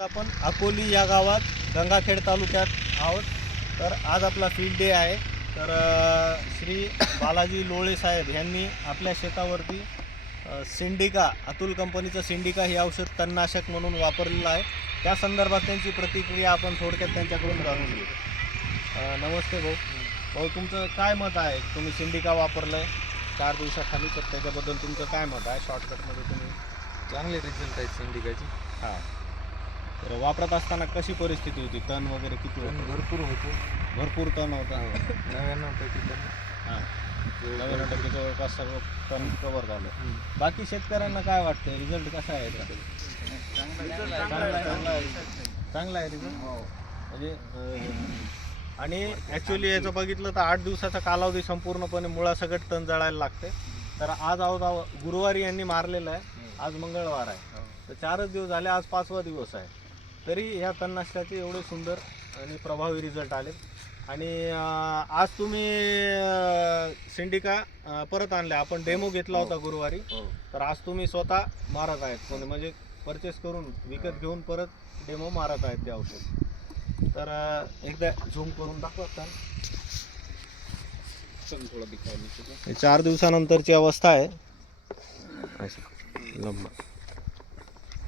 आपण अकोली या गावात गंगाखेड तालुक्यात आहोत. तर आज आपला फील्ड डे आहे. तर श्री बालाजी लोळे साहेब यांनी आपल्या शेतावरती सिंडिका अतुल कंपनीचं सिंडिका हे औषध तणनाशक म्हणून वापरलेलं आहे. त्या संदर्भात त्यांची प्रतिक्रिया आपण थोडक्यात त्यांच्याकडून जाणून घेऊ. नमस्ते भाऊ. भाऊ तुमचं काय मत आहे? तुम्ही सिंडिका वापरलं आहे चार दिवसाखाली तर त्याच्याबद्दल तुमचं काय मत आहे? शॉर्टकटमध्ये तुम्ही चांगले रिझल्ट आहेत सिंडिकाचे. हां. तर वापरत असताना कशी परिस्थिती होती? तण वगैरे किती होतं? भरपूर होतो. भरपूर तण होता? नव्याण्णव टक्के पण हां. नव्याण्णव टक्के जवळपास सगळं तण कवर झालं. बाकी शेतकऱ्यांना काय वाटतं रिझल्ट कसा आहे याचा? चांगला आहे. चांगला आहे चांगला आहे रिझल्ट म्हणजे अं, आणि ॲक्च्युली याचं बघितलं तर आठ दिवसाचा कालावधी संपूर्णपणे मुळासकट तण जळायला लागते. तर आज आहोत आहो गुरुवारी यांनी मारलेलं आहे. आज मंगळवार आहे. तर चारच दिवस झाले आज पाचवा दिवस आहे. तरी ह्या तणनाशकाचे एवढे सुंदर आणि प्रभावी रिझल्ट आले आणि आज तुम्ही सिंडिका परत आणले आपण डेमो घेतला होता गुरुवारी. हो. तर आज तुम्ही स्वतः मारत आहेत. म्हणजे परचेस करून विकत घेऊन परत डेमो मारत आहेत ते औषध. तर एकदा झूम करून दाखवता हे चार दिवसानंतरची अवस्था आहे.